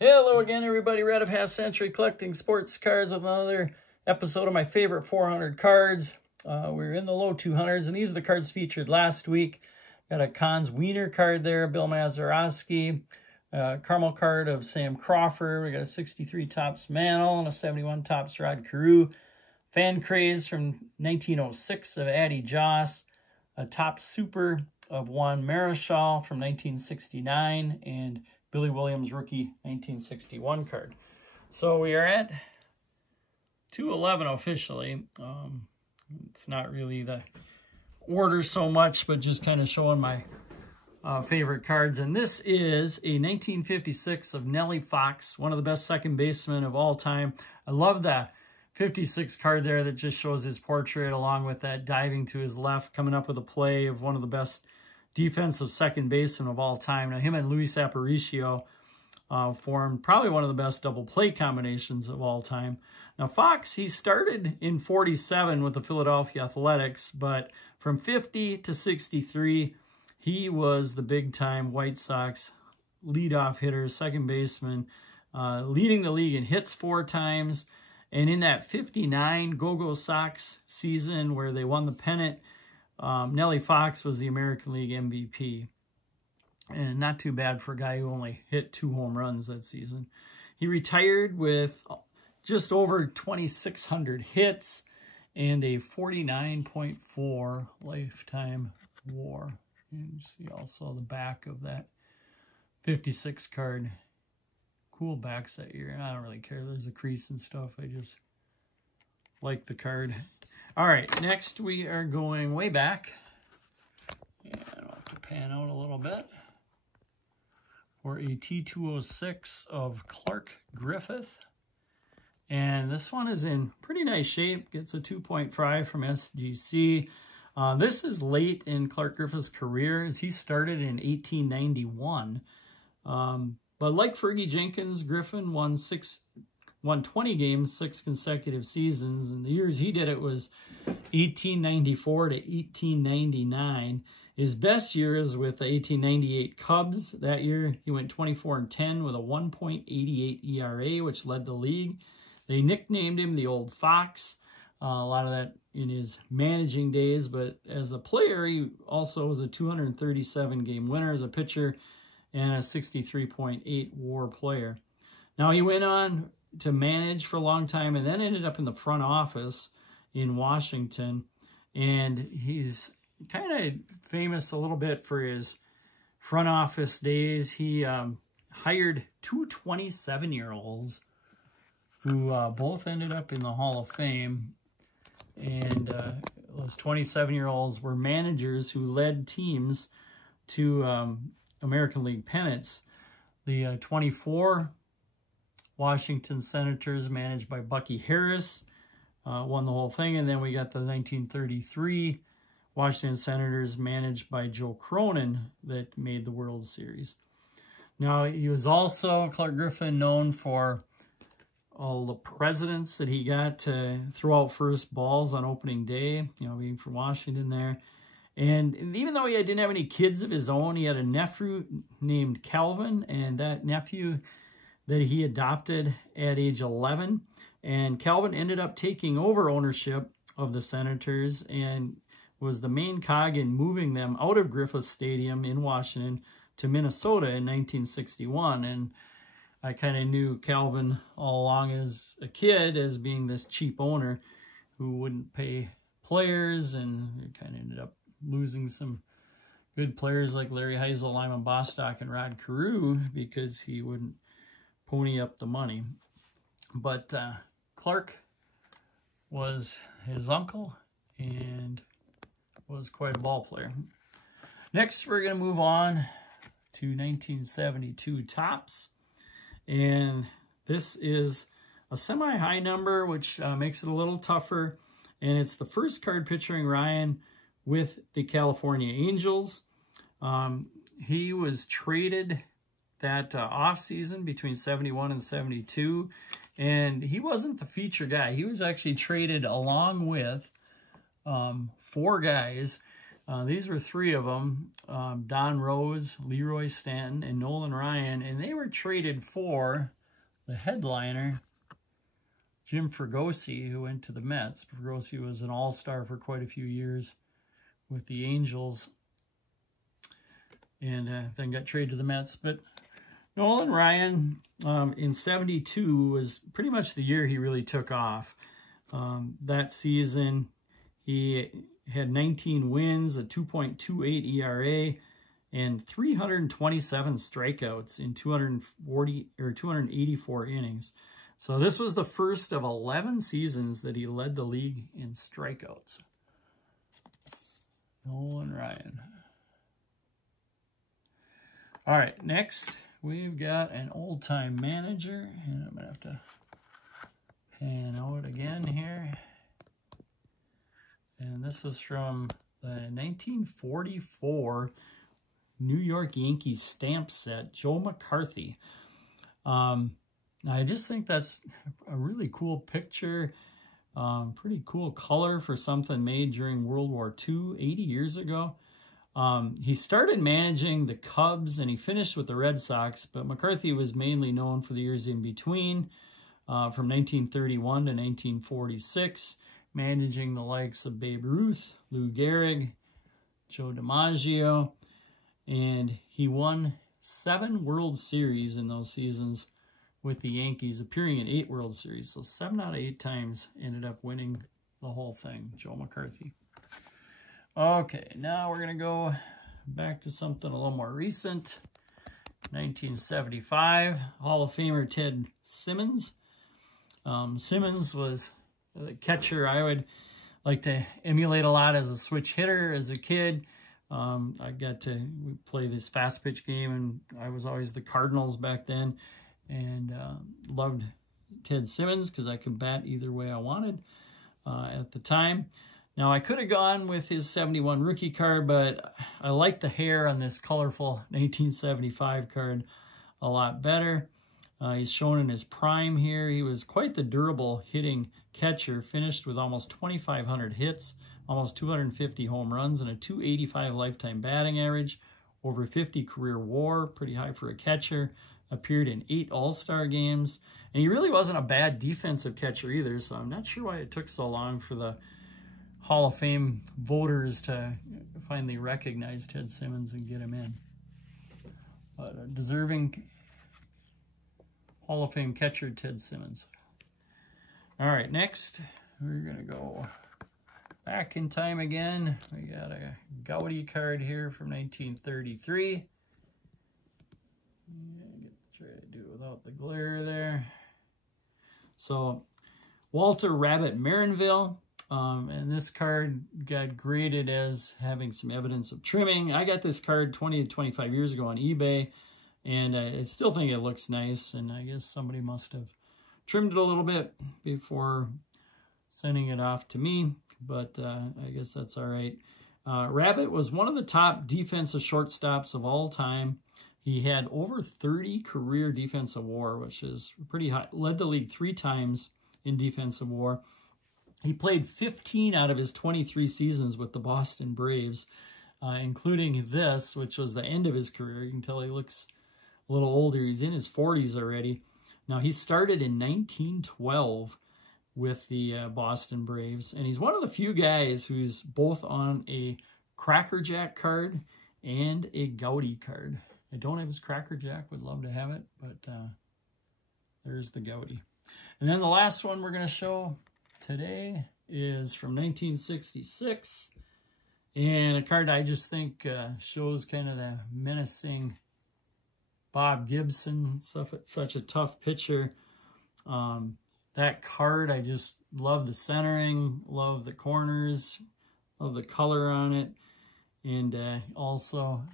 Hello again, everybody. Red of Half Century collecting sports cards with another episode of my favorite 400 cards. We're in the low 200s, and these are the cards featured last week. Got a Cons Wiener card there, Bill Mazeroski. Caramel card of Sam Crawford. We got a 63 Topps Mantle and a 71 Topps Rod Carew. Fan Craze from 1906 of Addie Joss. A Topps Super of Juan Marichal from 1969, and Billy Williams rookie 1961 card. So we are at 211 officially. It's not really the order so much, but just kind of showing my favorite cards. And this is a 1956 of Nelly Fox, one of the best second basemen of all time. I love that 56 card there that just shows his portrait along with that diving to his left, coming up with a play of one of the best defensive second baseman of all time. Now, him and Luis Aparicio formed probably one of the best double play combinations of all time. Now, Fox, he started in 47 with the Philadelphia Athletics, but from 50 to 63, he was the big-time White Sox leadoff hitter, second baseman, leading the league in hits 4 times. And in that 59 Go-Go Sox season where they won the pennant, Nelly Fox was the American League MVP. And not too bad for a guy who only hit 2 home runs that season. He retired with just over 2,600 hits and a 49.4 lifetime WAR. You see also the back of that 56 card. Cool back set here. I don't really care. There's a crease and stuff. I just like the card. All right, next we are going way back. And I'll have to pan out a little bit. For a T206 of Clark Griffith. And this one is in pretty nice shape. Gets a 2.5 from SGC. This is late in Clark Griffith's career, as he started in 1891. But like Fergie Jenkins, Griffin won 20 games, 6 consecutive seasons. And the years he did it was 1894 to 1899. His best year is with the 1898 Cubs. That year, he went 24-10 with a 1.88 ERA, which led the league. They nicknamed him the Old Fox. A lot of that in his managing days, but as a player, he also was a 237-game winner as a pitcher and a 63.8 WAR player. Now, he went on to manage for a long time and then ended up in the front office in Washington. And he's kind of famous a little bit for his front office days. He hired 2 27-year-olds who both ended up in the Hall of Fame. And those 27-year-olds were managers who led teams to American League pennants. The 24 Washington Senators, managed by Bucky Harris, won the whole thing. And then we got the 1933 Washington Senators, managed by Joe Cronin, that made the World Series. Now, he was also, Clark Griffin, known for all the presidents that he got to throw out first balls on opening day, you know, being from Washington there. And even though he didn't have any kids of his own, he had a nephew named Calvin, and that nephew that he adopted at age 11. And Calvin ended up taking over ownership of the Senators and was the main cog in moving them out of Griffith Stadium in Washington to Minnesota in 1961. And I kind of knew Calvin all along as a kid as being this cheap owner who wouldn't pay players, and it kind of ended up losing some good players like Larry Heisel, Lyman Bostock, and Rod Carew because he wouldn't pony up the money. But Clark was his uncle and was quite a ball player. Next, we're going to move on to 1972 Topps. And this is a semi-high number, which makes it a little tougher. And it's the first card picturing Ryan with the California Angels. He was traded that offseason between 71 and 72. And he wasn't the feature guy. He was actually traded along with 4 guys These were three of them, Don Rose, Leroy Stanton, and Nolan Ryan, and they were traded for the headliner, Jim Fregosi, who went to the Mets. Fregosi was an all-star for quite a few years with the Angels, and then got traded to the Mets. But Nolan Ryan in 72 was pretty much the year he really took off. That season, he had 19 wins, a 2.28 ERA, and 327 strikeouts in 284 innings. So this was the first of 11 seasons that he led the league in strikeouts. Nolan Ryan. All right, next we've got an old-time manager, and I'm going to have to pan out again here. And this is from the 1944 New York Yankees stamp set, Joe McCarthy. I just think that's a really cool picture. Pretty cool color for something made during World War II, 80 years ago. He started managing the Cubs and he finished with the Red Sox, but McCarthy was mainly known for the years in between, from 1931 to 1946, managing the likes of Babe Ruth, Lou Gehrig, Joe DiMaggio, and he won 7 World Series in those seasons with the Yankees, appearing in 8 World Series. So 7 out of 8 times ended up winning the whole thing, Joe McCarthy. Okay, now we're going to go back to something a little more recent. 1975, Hall of Famer Ted Simmons. Simmons was the catcher I would like to emulate a lot as a switch hitter as a kid. I got to play this fast pitch game, and I was always the Cardinals back then, and loved Ted Simmons because I could bat either way I wanted at the time. Now, I could have gone with his 71 rookie card, but I like the hair on this colorful 1975 card a lot better. He's shown in his prime here. He was quite the durable hitting catcher, finished with almost 2,500 hits, almost 250 home runs, and a 285 lifetime batting average, over 50 career WAR, pretty high for a catcher, appeared in 8 All-Star games, and he really wasn't a bad defensive catcher either, so I'm not sure why it took so long for the Hall of Fame voters to finally recognize Ted Simmons and get him in. But a deserving Hall of Fame catcher, Ted Simmons. All right, next we're going to go back in time again. We got a Gaudy card here from 1933. Try to do it without the glare there. So, Walter Rabbit Marinville. And this card got graded as having some evidence of trimming. I got this card 20 to 25 years ago on eBay, and I still think it looks nice, and I guess somebody must have trimmed it a little bit before sending it off to me, but I guess that's all right. Rabbit was one of the top defensive shortstops of all time. He had over 30 career defensive WAR, which is pretty high. Led the league 3 times in defensive WAR. He played 15 out of his 23 seasons with the Boston Braves, including this, which was the end of his career. You can tell he looks a little older. He's in his 40s already. Now, he started in 1912 with the Boston Braves, and he's one of the few guys who's both on a Cracker Jack card and a Gaudy card. I don't have his Cracker Jack, would love to have it, but there's the Gaudy. And then the last one we're going to show today is from 1966, and a card I just think shows kind of the menacing Bob Gibson, such a tough pitcher. That card, I just love the centering, love the corners, love the color on it, and also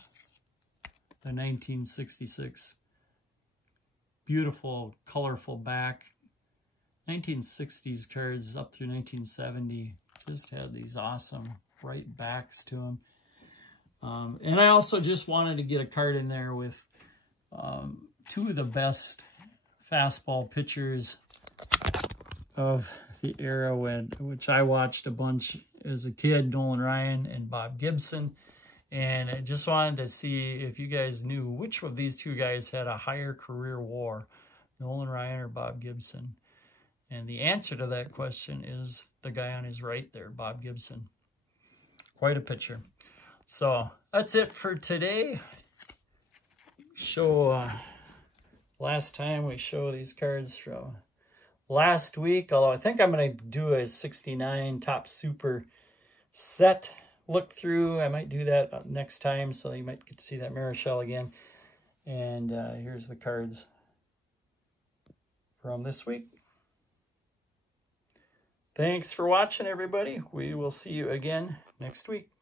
the 1966 beautiful, colorful back. 1960s cards up through 1970 just had these awesome bright backs to them. And I also just wanted to get a card in there with 2 of the best fastball pitchers of the era, which I watched a bunch as a kid, Nolan Ryan and Bob Gibson. And I just wanted to see if you guys knew which of these two guys had a higher career WAR, Nolan Ryan or Bob Gibson. And the answer to that question is the guy on his right there, Bob Gibson. Quite a picture. So that's it for today. Last time we show these cards from last week, although I think I'm going to do a 69 Top Super set look through. I might do that next time, so you might get to see that Marichal again. And here's the cards from this week. Thanks for watching, everybody. We will see you again next week.